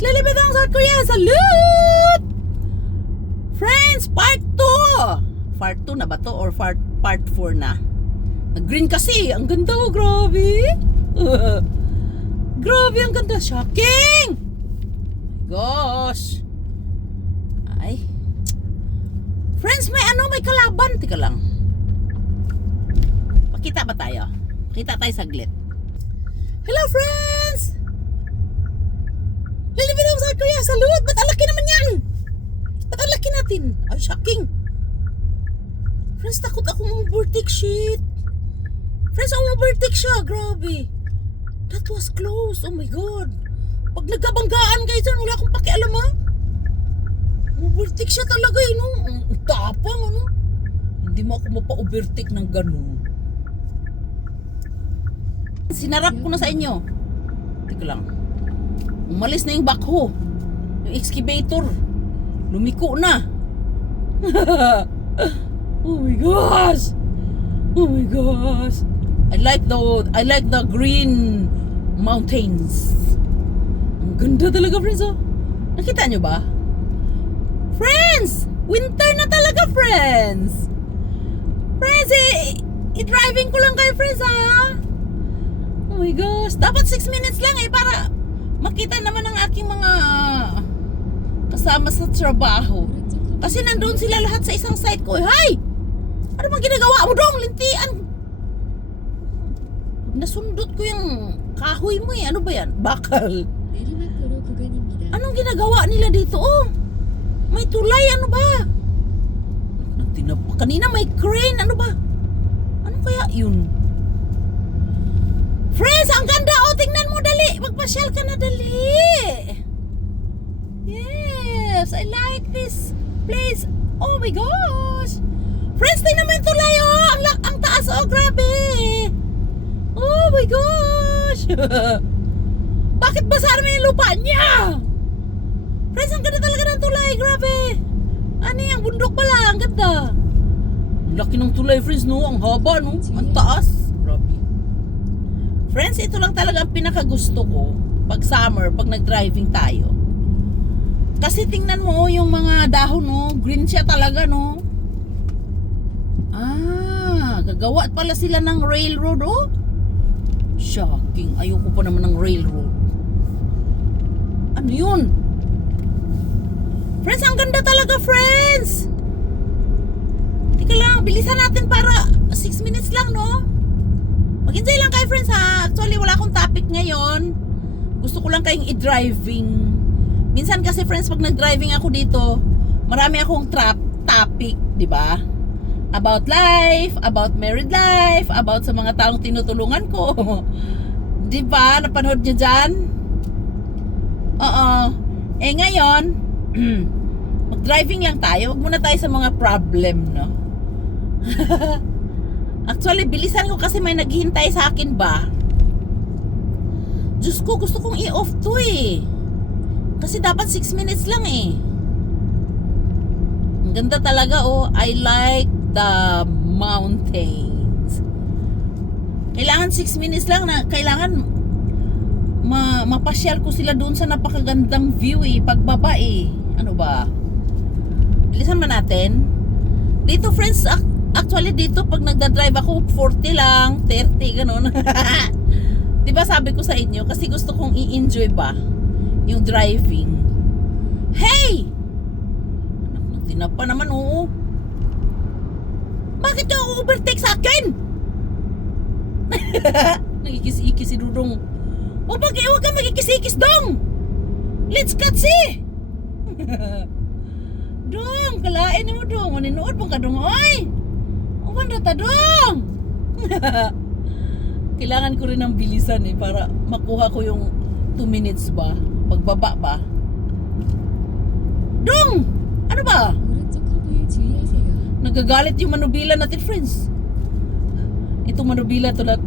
Lilibet ang South Korea! Salute! Friends, part 2! Part 2 na ba to? Or part 4 na? Nag-green kasi! Ang ganda oh, grabe! Grabe, ang ganda! Shocking! Gosh! Ay. Friends, may kalaban. Tika lang. Pakita ba tayo? Pakita tayo saglit. Hello, friends! Lilibet ang South Korea! Salute! Ba't ang laki naman yan? Ba't ang laki natin? Ay, shocking! Friends, takot akong overtake shit. Friends, overtake siya. Grabe. That was close. Oh my God. Pag nagkabanggaan kayo dyan, wala akong pakialam ha. Overtake siya talaga eh, no? Ang tapang, ano? Hindi mo ako mapa-overtake ng ganun. Sinarap ko na sa inyo. Teka lang. Umalis na yung backhoe. Yung excavator. Lumiko na. Oh my gosh. Oh my gosh. I like the green mountains. Ang ganda talaga, friends, oh. Nakita nyo ba? Friends! Winter na talaga, friends! Friends, i-driving ko lang kayo, friends, ha? Oh my gosh. Dapat 6 minutes lang, para makita naman ang aking mga kasama sa trabaho. Kasi nandoon sila lahat sa isang site ko. Hay! Ano bang ginagawa mo dong? Lintian! Nasundot ko yung kahoy mo eh. Ano ba yan? Bakal. Anong ginagawa nila dito? Oh, may tulay. Ano ba? Kanina may crane. Ano ba? Ano kaya yun? Friends, ang ganda. Oh, tingnan mo. Dali. Magpasyal ka na. Dali. Yes, I like this place. Oh my gosh. Friends, tingnan mo yung tulay. Oh, ang taas. Oh, grabe. Oh my gosh. Bakit basa naman yung lupa niya? Friends, ang ganda talaga ng tulay. Grabe. Ano yung bundok pala. Ang ganda. Ang laki ng tulay, friends, no? Ang haba, no? Ang taas. Grabe. Friends, ito lang talaga ang pinakagusto ko pag summer, pag nag-driving tayo. Kasi tingnan mo yung mga dahon, no? Green siya talaga, no? Gagawa pala sila ng railroad, oh. Shocking. Ayoko pa naman ng railroad. Ano yun? Friends, ang ganda talaga, friends. Tika lang, bilisan natin para 6 minutes lang, no? Mag-enjoy lang kayo, friends, ha? Actually, wala akong topic ngayon. Gusto ko lang kayong i-driving. Minsan kasi, friends, pag nag-driving ako dito, marami akong topic, di ba? About life, about married life, about sa mga taong tinutulungan ko. Di ba? Napanood nyo dyan? Oo. Ngayon, mag-driving lang tayo. Huwag muna tayo sa mga problem, no? Actually, bilisan ko kasi may naghihintay sa akin ba? Diyos ko, gusto kong i-off to eh. Kasi dapat 6 minutes lang eh. Ang ganda talaga, oh. I like the mountains. Kailangan 6 minutes lang na kailangan mapasyal ko sila doon sa napakagandang view eh, pagbaba eh. Ano ba? Bilisan ba natin? Dito, friends, actually dito pag nagda-drive ako 40 lang, 30 ganun. 'Di ba sabi ko sa inyo kasi gusto kong i-enjoy ba yung driving. Hey! Anak ng tinapa naman, oo. Bakit ka overtake sa akin? Nagikis-ikis si Dudong. Huwag ka magikis-ikis, Dong. Let's cut see. Dong, kalain mo, Dong. Maninood mo ka, Dong. Oy! Umanda ta, Dong. Kailangan ko rin ng bilisan eh para makuha ko yung 2 minutes ba? Pagbaba ba? Dong! Ano ba? Nagagalit yung manubila natin, friends. Itong manubila to lahat.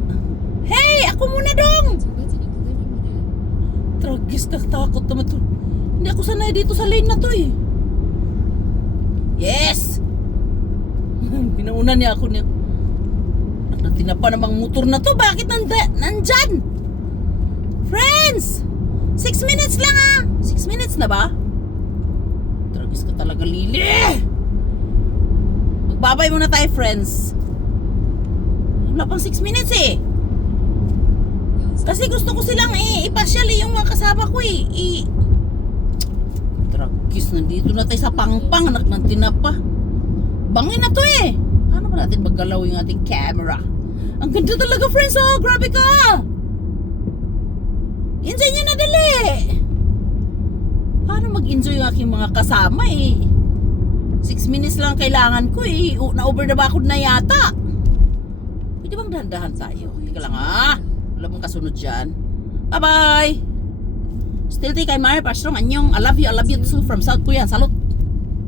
Hey! Ako muna, Dong! Tragis, takot naman to. Hindi ako sanay dito sa lane na to eh. Yes! Pinauna niya ako niya. Tinapa namang motor na to. Bakit nandyan? Friends! 6 minutes lang ah. 6 minutes na ba? Tragis ka talaga, Lily. Magbabay muna tayo, friends. Wala pang 6 minutes eh. Kasi gusto ko silang ipasyal yung mga kasama ko eh. Tragis, nandito na tayo sa pangpang, anak ng tinapa. Bangin na to eh. Paano ba natin maggalaw yung ating camera? Ang ganda talaga, friends, oh. Grabe ka. Enjoy nyo na dali. Paano mag-enjoy yung aking mga kasama eh? 6 minutes lang kailangan ko eh. Na-over na ba ako na yata? Pwede bang dahan-dahan tayo? Teka lang ha. Wala mong kasunod dyan. Bye-bye. Still take kay Mary Pastrong. Anyong. I love you too from South Korea. Salute.